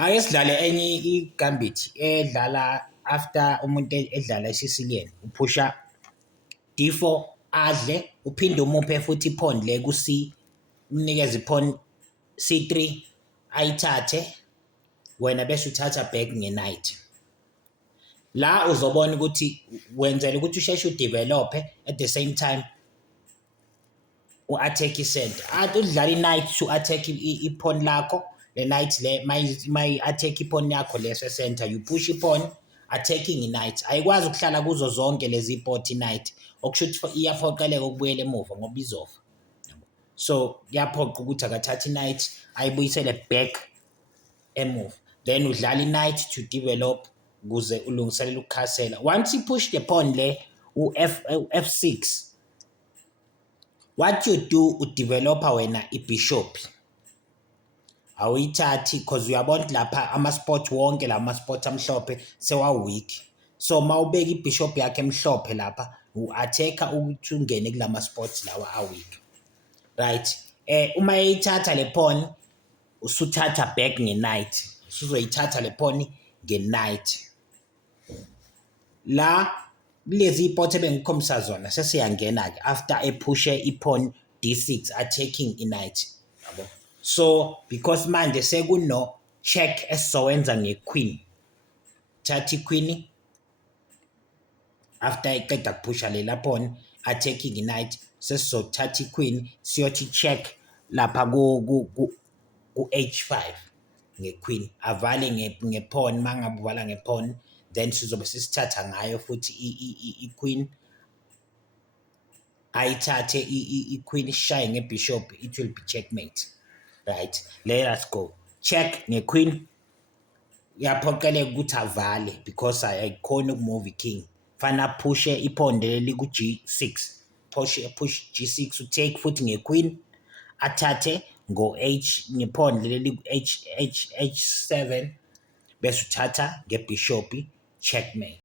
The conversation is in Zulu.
Ake sidlale enye i-gambit edlala after umuntu edlala i-Sicilian. Uphusha D4 adle, uphinde umuphe futhi i-pawn le ku-C, umnikeze i-pawn C3 ayithathe, wena bese uthatha back nge-knight. La uzobona ukuthi wenzela ukuthi usheshe udevelophe at the same time u-attack i-center. Udlala i-knight to-attack i-pawn lakho, le knight le mayi-attack i-pawn yakho leso e-center, you push i-pawn attacking i-knight. Ayikwazi ukuhlala kuzo zonke lezi i-port i-knight, okusho ukuthi iyaphoqeleka ukubuyela emuva ngoba izofa. So kuyaphoqa ukuthi akathathe i-knight ayibuyisele back emuva, then udlala i-knight to develop ukuze ulungiselele ukukhasela. Once you push the pawn le u-F6, what you do udeveloper wena i-bishop. Awuyithathi because uyabona ukuthi lapha ama-spot wonke la ma-spot amhlophe sewa-weak. So mawubeka i-bishop yakhe emhlophe lapha u-attack-a ukuthi ungene kula ma-spots lawa a-weak. Right? Uma eyithatha le pawn usuthatha back nge-knight. Usuzoyithatha le pawn nge-knight. La kulezi ipoti ebengikhombisa zona sesiyangena-ke after ephushe i-pawn D6 attacking i-knight. Yabo. So because manje sekuno check esizowenza nge-queen. Thatha i-queen after iqeda kuphusha lela pawn attacking i-knight, sesizothatha i-queen siyothi check lapha ku-H5 nge-queen, avale nge-pawn mangabe uvala nge-pawn, then sizobe sisithatha ngayo futhi i-queen, ayithathe i-queen ishaye nge-bishop, it will be checkmate. Right, let us go. Check nge-queen, uyaphoqeleka ukuthi avale because ayikhona ukumove i-king. Fana phushe ipawn leli ku-G6, push G6 utake futhi nge-queen, athathe nge-pawn leli H7 bese uthatha nge-bishop, checkmate.